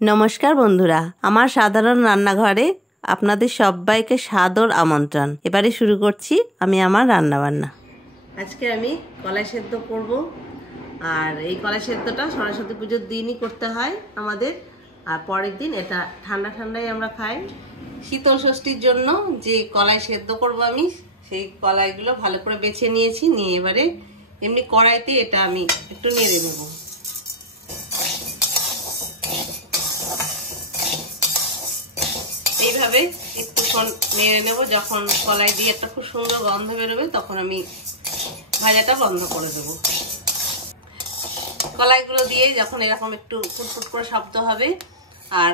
নমস্কার বন্ধুরা, আমার সাধারণ রান্নাঘরে আপনাদের সবাইকে সাদর আমন্ত্রণ। এবারে শুরু করছি আমি আমার রান্নাবান্না। আজকে আমি কলাই সেদ্ধ করব। আর এই কলাই সেদ্ধটা সরস্বতী পুজোর দিনই করতে হয় আমাদের, আর পরের দিন এটা ঠান্ডা ঠান্ডায় আমরা খাই। শীতল ষষ্ঠীর জন্য যে কলাই সেদ্ধ করব আমি, সেই কলাইগুলো ভালো করে বেছে নিয়েছি। নিয়ে এবারে এমনি কড়াইতে এটা আমি একটু নেড়ে নেব। এইভাবে একটুক্ষণ নেড়ে নেব। যখন কলাই দিয়ে একটা খুব সুন্দর গন্ধ বেরোবে তখন আমি ভাজাটা বন্ধ করে দেব। কলাইগুলো দিয়ে যখন এরকম একটু ফুটফুট করে শব্দ হবে আর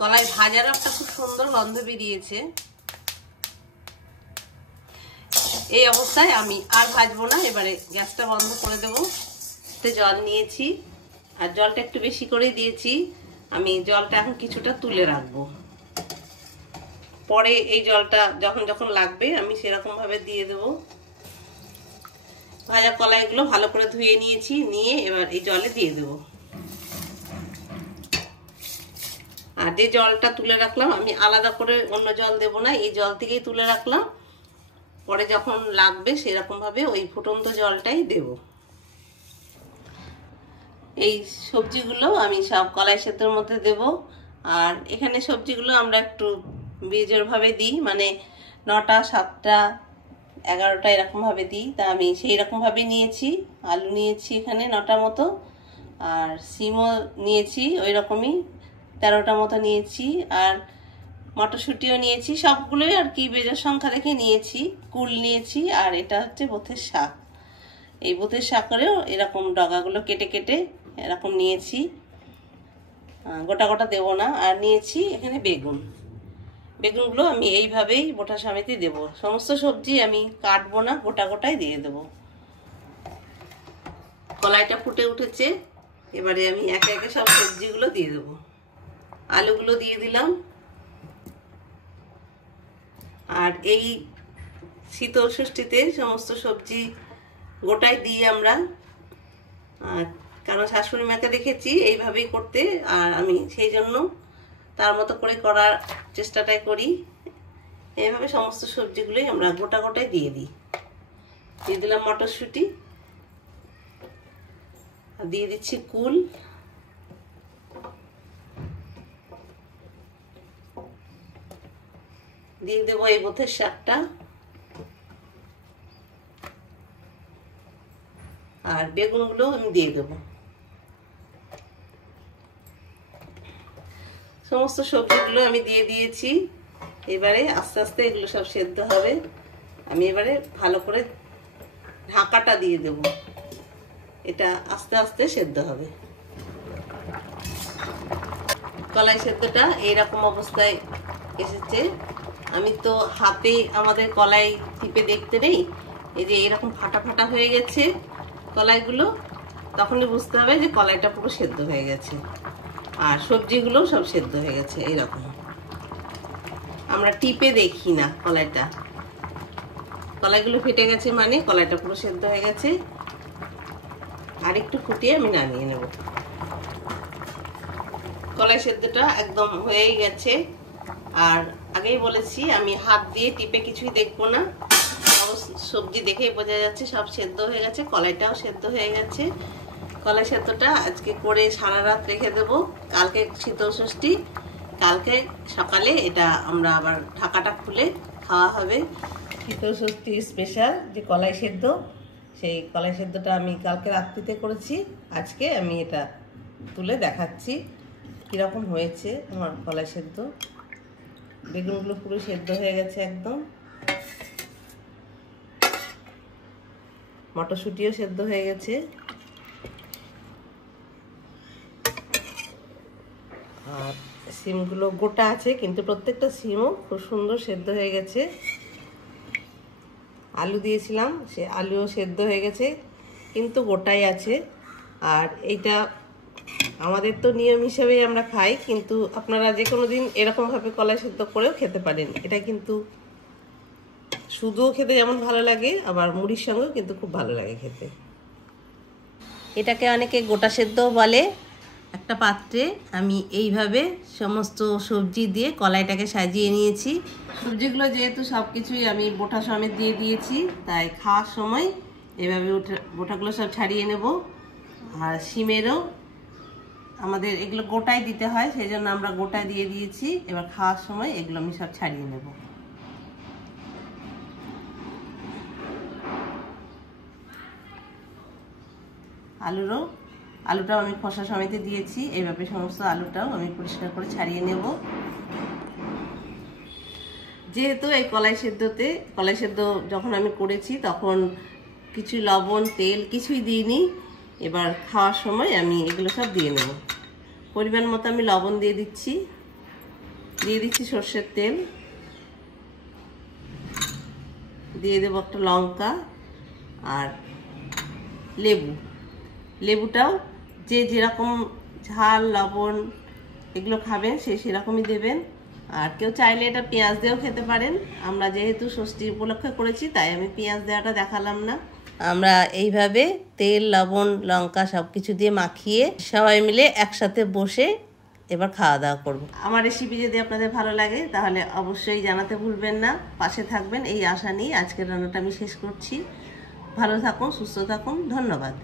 কলাই ভাজারও একটা খুব সুন্দর গন্ধ বেরিয়েছে, এই অবস্থায় আমি আর ভাজবো না। এবারে গ্যাসটা বন্ধ করে দেবো। জল নিয়েছি আর জলটা একটু বেশি করেই দিয়েছি। আমি জলটা এখন কিছুটা তুলে রাখবো, পরে এই জলটা যখন যখন লাগবে আমি সেরকম ভাবে দিয়ে দেব। ভাজা কলাইগুলো ভালো করে ধুয়ে নিয়েছি, নিয়ে এবার এই জলে দিয়ে দেব। আর যে জলটা তুলে রাখলাম আমি আলাদা করে অন্য জল দেব না, এই জল থেকেই তুলে রাখলাম। পরে যখন লাগবে সেরকম ভাবে ওই ফুটন্ত জলটাই দেব। এই সবজিগুলো আমি সব কলাই সেদ্ধর মধ্যে দেব। আর এখানে সবজিগুলো আমরা একটু বেজোড় ভাবে দিই, মানে 9টা 7টা 11টা এরকম ভাবে দিই। তা আমি সেই রকম ভাবে নিয়েছি। আলু নিয়েছি এখানে 9টা মতো, আর সিমও নিয়েছি ওই রকমই 13টা মতো নিয়েছি, আর মটরশুঁটিও নিয়েছি। সবগুলোই আর কি বেজোড় সংখ্যা দেখে নিয়েছি। কুল নিয়েছি, আর এটা হচ্ছে বোথের শাক। এই বোথের শাকেরও এরকম ডগাগুলো কেটে কেটে এরকম নিয়েছি, গোটা গোটা দেব না। আর নিয়েছি এখানে বেগুন। বেগুনগুলো আমি এইভাবেই বোটা সমেতই দেব। সমস্ত সবজি আমি কাটবো না, গোটা গোটাই দিয়ে দেব। কলাইটা ফুটে উঠেছে, এবারে আমি একে একে সব সবজিগুলো দিয়ে দেব। আলুগুলো দিয়ে দিলাম। আর এই শীতল ষষ্ঠীতে সমস্ত সবজি গোটাই দিই আমরা, কারণ শাশুড়ি মাকে দেখেছি এইভাবেই করতে, আর আমি সেই জন্য তার মতো করে করার চেষ্টাটাই করি। এইভাবে সমস্ত সবজিগুলোই আমরা গোটা গোটাই দিয়ে দিই। দিয়ে দিলাম মটরশুঁটি, আর দিয়ে দিচ্ছি কুল, দিয়ে দেবো এই বোথের শাকটা, আর বেগুনগুলো আমি দিয়ে দেবো। সমস্ত সবজিগুলো আমি দিয়ে দিয়েছি। এবারে আস্তে আস্তে এগুলো সব সেদ্ধ হবে। আমি এবারে ভালো করে ঢাকাটা দিয়ে দেব, এটা আস্তে আস্তে সেদ্ধ হবে। কলাই সেদ্ধটা এইরকম অবস্থায় এসেছে। আমি তো হাতে আমাদের কলাই টিপে দেখতে নেই, এই যে এরকম ফাটা ফাটা হয়ে গেছে কলাইগুলো, তখনই বুঝতে হবে যে কলাইটা পুরো সেদ্ধ হয়ে গেছে। আর সবজিগুলো সব সেদ্ধ হয়ে গেছে। এইরকম আমরা টিপে দেখি না কলাইটা, কলাইগুলো ফেটে গেছে মানে কলাইটা পুরো সেদ্ধ হয়ে গেছে। আর একটু ফুটিয়ে আমি নামিয়ে নেব। কলাই সেদ্ধটা একদম হয়েই গেছে। আর আগেই বলেছি আমি হাত দিয়ে টিপে কিছুই দেখবো না, সবজি দেখেই বোঝা যাচ্ছে সব সেদ্ধ হয়ে গেছে। কলাইটাও সেদ্ধ হয়ে গেছে। কলাই সেদ্ধটা আজকে করে সারা রাত রেখে দেবো। কালকে শীতল ষষ্ঠী, কালকে সকালে এটা আমরা আবার ঢাকাটা খুলে খাওয়া হবে। শীতল ষষ্ঠী স্পেশাল যে কলাই সেদ্ধ, সেই কলাই সেদ্ধটা আমি কালকে রাত্রিতে করেছি। আজকে আমি এটা তুলে দেখাচ্ছি কীরকম হয়েছে আমার কলাই সেদ্ধ। বেগুনগুলো পুরো সেদ্ধ হয়ে গেছে একদম, মটরশুঁটিও সেদ্ধ হয়ে গেছে, আর সিমগুলো গোটা আছে কিন্তু প্রত্যেকটা সিমও খুব সুন্দর সেদ্ধ হয়ে গেছে। আলু দিয়েছিলাম, সে আলুও সেদ্ধ হয়ে গেছে কিন্তু গোটাই আছে। আর এইটা আমাদের তো নিয়ম হিসাবেই আমরা খাই, কিন্তু আপনারা যে কোনো দিন এরকমভাবে কলাই সেদ্ধ করেও খেতে পারেন। এটা কিন্তু শুধুও খেতে যেমন ভালো লাগে, আবার মুড়ির সঙ্গেও কিন্তু খুব ভালো লাগে খেতে। এটাকে অনেকে গোটা সেদ্ধও বলে, একটা পাত্রে আমি এইভাবে সমস্ত সবজি দিয়ে কলাইটাকে সাজিয়ে নিয়েছি। সবজিগুলো যেহেতু সব কিছুই আমি বোটা সমেত দিয়ে দিয়েছি, তাই খাওয়ার সময় এভাবে বোটাগুলো সব ছাড়িয়ে নেব। আর শিমেরও আমাদের এগুলো গোটায় দিতে হয়, সেই জন্য আমরা গোটায় দিয়ে দিয়েছি। এবার খাওয়ার সময় এগুলো আমি সব ছাড়িয়ে নেব। আলুটাও আমি খোসা সমেত দিয়েছি। এইভাবে সমস্ত আলুটাও আমি পরিষ্কার করে ছাড়িয়ে নেব। যেহেতু এই কলাই সেদ্ধ যখন আমি করেছি তখন কিছু লবণ তেল কিছুই দিইনি। এবার খাওয়ার সময় আমি এগুলো সব দিয়ে নেব। পরিমাণ মতো আমি লবণ দিয়ে দিচ্ছি সর্ষের তেল দিয়ে দেবো, একটা লঙ্কা আর লেবুটাও যে যেরকম ঝাল লবণ এগুলো খাবেন সেরকমই দেবেন। আর কেউ চাইলে এটা পেঁয়াজ দিয়েও খেতে পারেন। আমরা যেহেতু ষষ্ঠী উপলক্ষে করেছি তাই আমি পেঁয়াজ দেওয়াটা দেখালাম না। আমরা এইভাবে তেল লবণ লঙ্কা সব কিছু দিয়ে মাখিয়ে সবাই মিলে একসাথে বসে এবার খাওয়া দাওয়া করব। আমার রেসিপি যদি আপনাদের ভালো লাগে তাহলে অবশ্যই জানাতে ভুলবেন না, পাশে থাকবেন এই আশা নিয়ে আজকের রান্নাটা আমি শেষ করছি। ভালো থাকুন, সুস্থ থাকুন, ধন্যবাদ।